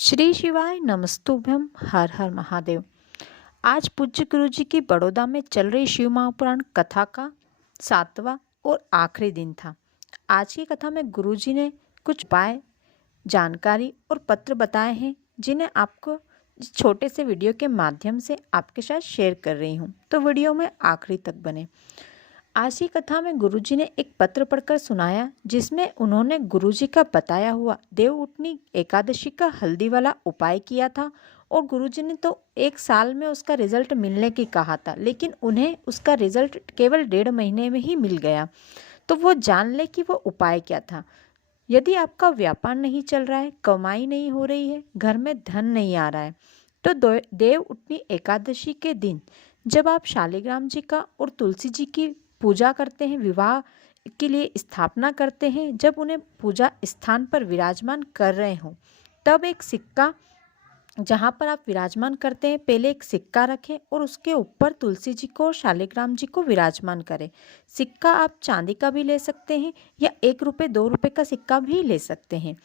श्री शिवाय नमस्तुभ्यम। हर हर महादेव। आज पूज्य गुरु जी की बड़ौदा में चल रही शिव महापुराण कथा का 7वां और आखिरी दिन था। आज की कथा में गुरु जी ने कुछ उपाय, जानकारी और पत्र बताए हैं जिन्हें आपको इस छोटे से वीडियो के माध्यम से आपके साथ शेयर कर रही हूँ, तो वीडियो में आखिरी तक बने। आज की कथा में गुरुजी ने एक पत्र पढ़कर सुनाया जिसमें उन्होंने गुरुजी का बताया हुआ देवउठनी एकादशी का हल्दी वाला उपाय किया था और गुरुजी ने तो 1 साल में उसका रिजल्ट मिलने की कहा था, लेकिन उन्हें उसका रिजल्ट केवल 1.5 महीने में ही मिल गया। तो वो जान ले कि वो उपाय क्या था। यदि आपका व्यापार नहीं चल रहा है, कमाई नहीं हो रही है, घर में धन नहीं आ रहा है, तो देवउठनी एकादशी के दिन जब आप शालिग्राम जी का और तुलसी जी की पूजा करते हैं, विवाह के लिए स्थापना करते हैं, जब उन्हें पूजा स्थान पर विराजमान कर रहे हों, तब एक सिक्का, जहाँ पर आप विराजमान करते हैं, पहले एक सिक्का रखें और उसके ऊपर तुलसी जी को और शालिग्राम जी को विराजमान करें। सिक्का आप चांदी का भी ले सकते हैं या 1 रुपये 2 रुपये का सिक्का भी ले सकते हैं।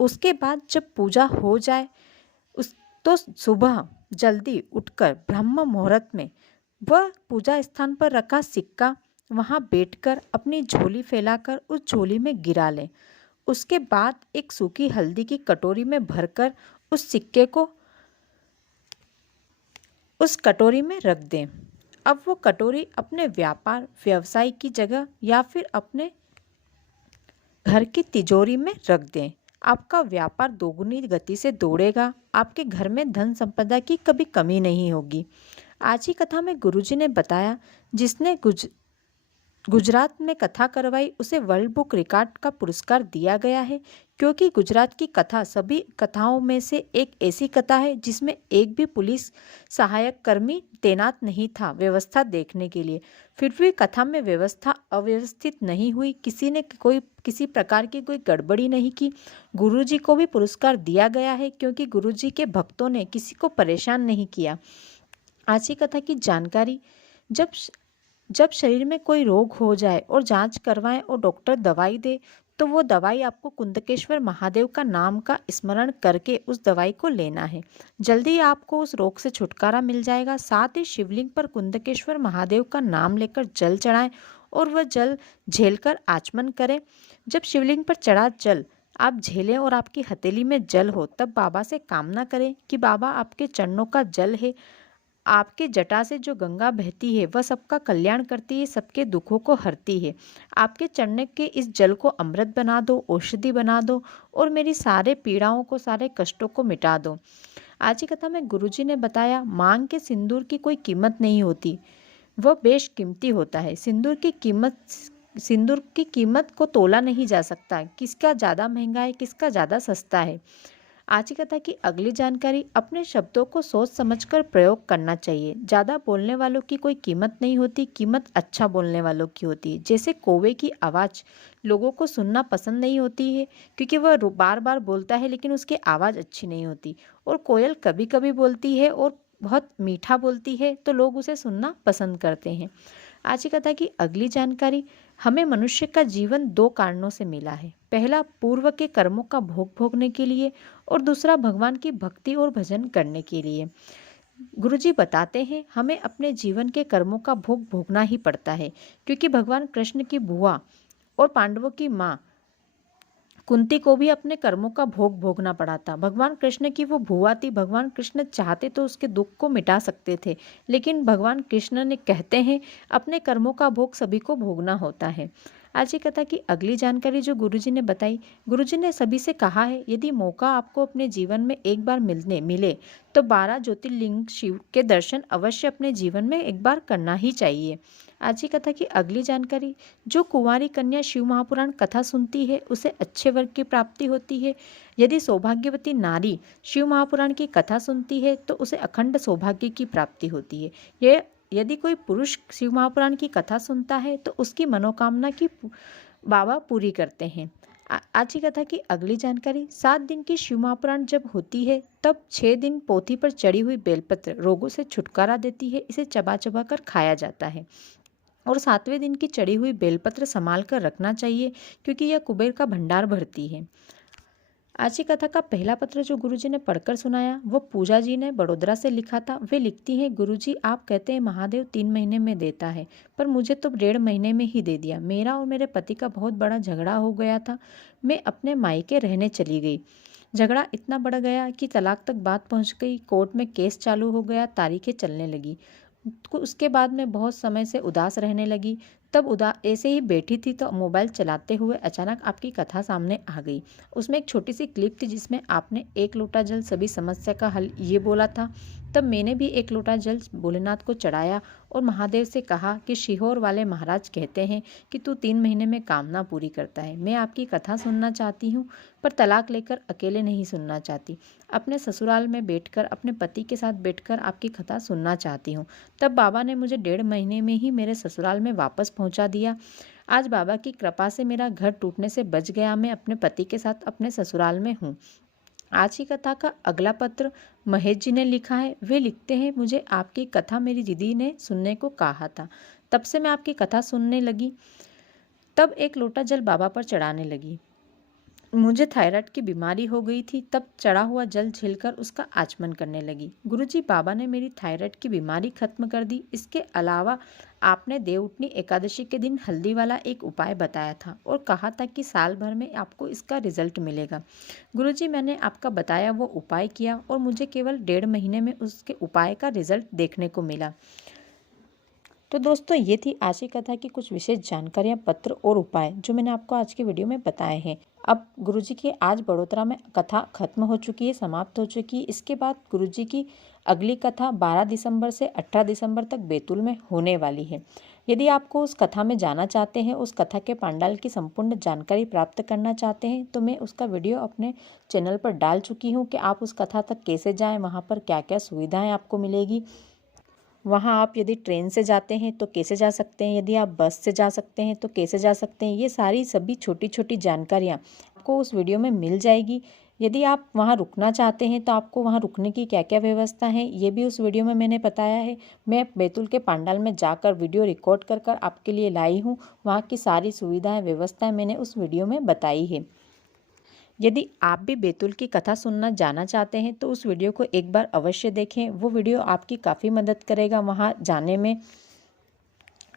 उसके बाद जब पूजा हो जाए उस तो सुबह जल्दी उठकर ब्रह्म मुहूर्त में वह पूजा स्थान पर रखा सिक्का वहाँ बैठकर अपनी झोली फैलाकर उस झोली में गिरा लें। उसके बाद एक सूखी हल्दी की कटोरी में भरकर उस सिक्के को उस कटोरी में रख दें। अब वो कटोरी अपने व्यापार व्यवसाय की जगह या फिर अपने घर की तिजोरी में रख दें। आपका व्यापार दोगुनी गति से दौड़ेगा, आपके घर में धन संपदा की कभी कमी नहीं होगी। आज की कथा में गुरुजी ने बताया, जिसने गुजरात में कथा करवाई उसे वर्ल्ड बुक रिकॉर्ड का पुरस्कार दिया गया है, क्योंकि गुजरात की कथा सभी कथाओं में से एक ऐसी कथा है जिसमें एक भी पुलिस सहायक कर्मी तैनात नहीं था व्यवस्था देखने के लिए। फिर भी कथा में व्यवस्था अव्यवस्थित नहीं हुई, किसी प्रकार की कोई गड़बड़ी नहीं की। गुरुजी को भी पुरस्कार दिया गया है क्योंकि गुरुजी के भक्तों ने किसी को परेशान नहीं किया। आज की कथा की जानकारी, जब शरीर में कोई रोग हो जाए और जांच करवाएं और डॉक्टर दवाई दे, तो वो दवाई आपको कुंदकेश्वर महादेव का नाम का स्मरण करके उस दवाई को लेना है। जल्दी आपको उस रोग से छुटकारा मिल जाएगा। साथ ही शिवलिंग पर कुंदकेश्वर महादेव का नाम लेकर जल चढ़ाएं और वह जल झेलकर आचमन करें। जब शिवलिंग पर चढ़ा जल आप झेलें और आपकी हथेली में जल हो, तब बाबा से कामना करें कि बाबा, आपके चरणों का जल है, आपके जटा से जो गंगा बहती है वह सबका कल्याण करती है, सबके दुखों को हरती है। आपके चढ़ने के इस जल को अमृत बना दो, औषधि बना दो और मेरी सारे पीड़ाओं को, सारे कष्टों को मिटा दो। आज की कथा में गुरुजी ने बताया, मांग के सिंदूर की कोई कीमत नहीं होती, वह बेशकीमती होता है। सिंदूर की कीमत को तोला नहीं जा सकता, किसका ज़्यादा महंगा है, किसका ज़्यादा सस्ता है। आज की कथा की अगली जानकारी, अपने शब्दों को सोच समझकर प्रयोग करना चाहिए। ज़्यादा बोलने वालों की कोई कीमत नहीं होती, कीमत अच्छा बोलने वालों की होती है। जैसे कौवे की आवाज़ लोगों को सुनना पसंद नहीं होती है क्योंकि वह बार बार बोलता है लेकिन उसकी आवाज़ अच्छी नहीं होती, और कोयल कभी कभी बोलती है और बहुत मीठा बोलती है तो लोग उसे सुनना पसंद करते हैं। आज की कथा की अगली जानकारी, हमें मनुष्य का जीवन 2 कारणों से मिला है। पहला, पूर्व के कर्मों का भोग भोगने के लिए और दूसरा, भगवान की भक्ति और भजन करने के लिए। गुरुजी बताते हैं, हमें अपने जीवन के कर्मों का भोग भोगना ही पड़ता है, क्योंकि भगवान कृष्ण की बुआ और पांडवों की माँ कुंती को भी अपने कर्मों का भोग भोगना पड़ा था। भगवान कृष्ण की वो बुआ थी, भगवान कृष्ण चाहते तो उसके दुख को मिटा सकते थे, लेकिन भगवान कृष्ण ने कहते हैं अपने कर्मों का भोग सभी को भोगना होता है। आज की कथा की अगली जानकारी जो गुरुजी ने बताई, गुरुजी ने सभी से कहा है, यदि मौका आपको अपने जीवन में एक बार मिले तो 12 ज्योतिर्लिंग शिव के दर्शन अवश्य अपने जीवन में एक बार करना ही चाहिए। आज की कथा की अगली जानकारी, जो कुंवारी कन्या शिव महापुराण कथा सुनती है उसे अच्छे वर्ग की प्राप्ति होती है। यदि सौभाग्यवती नारी शिव महापुराण की कथा सुनती है तो उसे अखंड सौभाग्य की प्राप्ति होती है। यदि कोई पुरुष शिव महापुराण की कथा सुनता है तो उसकी मनोकामना की बाबा पूरी करते हैं। आज की कथा की अगली जानकारी, 7 दिन की शिव महापुराण जब होती है तब 6 दिन पोथी पर चढ़ी हुई बेलपत्र रोगों से छुटकारा देती है। इसे चबा चबा कर खाया जाता है और 7वें दिन की चढ़ी हुई बेलपत्र संभाल कर रखना चाहिए, क्योंकि यह कुबेर का भंडार भरती है। आज की कथा का पहला पत्र जो गुरुजी ने पढ़कर सुनाया वो पूजा जी ने बड़ोदरा से लिखा था। वे लिखती हैं, गुरुजी आप कहते हैं महादेव 3 महीने में देता है, पर मुझे तो 1.5 महीने में ही दे दिया। मेरा और मेरे पति का बहुत बड़ा झगड़ा हो गया था। मैं अपने मायके रहने चली गई। झगड़ा इतना बढ़ गया कि तलाक तक बात पहुंच गई। कोर्ट में केस चालू हो गया, तारीखें चलने लगी। उसके बाद मैं बहुत समय से उदास रहने लगी। तब ऐसे ही बैठी थी तो मोबाइल चलाते हुए अचानक आपकी कथा सामने आ गई। उसमें एक छोटी सी क्लिप थी जिसमें आपने 1 लोटा जल सभी समस्या का हल ये बोला था। तब मैंने भी 1 लोटा जल भोलेनाथ को चढ़ाया और महादेव से कहा कि शिहोर वाले महाराज कहते हैं कि तू 3 महीने में कामना पूरी करता है। मैं आपकी कथा सुनना चाहती हूँ, पर तलाक लेकर अकेले नहीं सुनना चाहती। अपने ससुराल में बैठकर, अपने पति के साथ बैठकर आपकी कथा सुनना चाहती हूँ। तब बाबा ने मुझे 1.5 महीने में ही मेरे ससुराल में वापस पहुँचा दिया। आज बाबा की कृपा से मेरा घर टूटने से बच गया। मैं अपने पति के साथ अपने ससुराल में हूँ। आज की कथा का अगला पत्र महेश जी ने लिखा है। वे लिखते हैं, मुझे आपकी कथा मेरी दीदी ने सुनने को कहा था, तब से मैं आपकी कथा सुनने लगी। तब 1 लोटा जल बाबा पर चढ़ाने लगी। मुझे थायराइड की बीमारी हो गई थी, तब चढ़ा हुआ जल झेलकर उसका आचमन करने लगी। गुरुजी बाबा ने मेरी थायराइड की बीमारी खत्म कर दी। इसके अलावा आपने देवउठनी एकादशी के दिन हल्दी वाला एक उपाय बताया था और कहा था कि साल भर में आपको इसका रिजल्ट मिलेगा। गुरुजी मैंने आपका बताया वो उपाय किया और मुझे केवल 1.5 महीने में उसके उपाय का रिजल्ट देखने को मिला। तो दोस्तों ये थी आज की कथा की कुछ विशेष जानकारियाँ, पत्र और उपाय जो मैंने आपको आज की वीडियो में बताए हैं। अब गुरुजी की आज बड़ोदरा में कथा खत्म हो चुकी है, समाप्त हो चुकी है। इसके बाद गुरुजी की अगली कथा 12 दिसंबर से 18 दिसंबर तक बैतूल में होने वाली है। यदि आपको उस कथा में जाना चाहते हैं, उस कथा के पंडाल की संपूर्ण जानकारी प्राप्त करना चाहते हैं, तो मैं उसका वीडियो अपने चैनल पर डाल चुकी हूँ कि आप उस कथा तक कैसे जाएँ, वहाँ पर क्या क्या सुविधाएँ आपको मिलेगी। वहाँ आप यदि ट्रेन से जाते हैं तो कैसे जा सकते हैं, यदि आप बस से जा सकते हैं तो कैसे जा सकते हैं, ये सारी सभी छोटी छोटी जानकारियाँ आपको उस वीडियो में मिल जाएगी। यदि आप वहाँ रुकना चाहते हैं तो आपको वहाँ रुकने की क्या क्या व्यवस्था है ये भी उस वीडियो में मैंने बताया है। मैं बैतूल के पंडाल में जाकर वीडियो रिकॉर्ड कर कर आपके लिए लाई हूँ। वहाँ की सारी सुविधाएँ व्यवस्थाएँ मैंने उस वीडियो में बताई है। यदि आप भी बैतूल की कथा सुनना जाना चाहते हैं तो उस वीडियो को एक बार अवश्य देखें। वो वीडियो आपकी काफ़ी मदद करेगा वहाँ जाने में।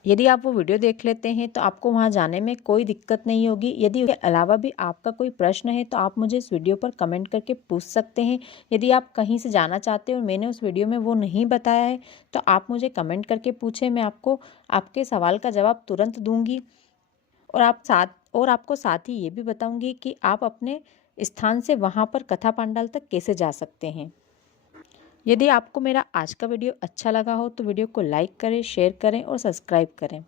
यदि आप वो वीडियो देख लेते हैं तो आपको वहाँ जाने में कोई दिक्कत नहीं होगी। यदि इसके अलावा भी आपका कोई प्रश्न है तो आप मुझे इस वीडियो पर कमेंट करके पूछ सकते हैं। यदि आप कहीं से जाना चाहते हैं और मैंने उस वीडियो में वो नहीं बताया है तो आप मुझे कमेंट करके पूछें, मैं आपको आपके सवाल का जवाब तुरंत दूँगी। और आपको साथ ही ये भी बताऊंगी कि आप अपने स्थान से वहाँ पर कथा पंडाल तक कैसे जा सकते हैं। यदि आपको मेरा आज का वीडियो अच्छा लगा हो तो वीडियो को लाइक करें, शेयर करें और सब्सक्राइब करें।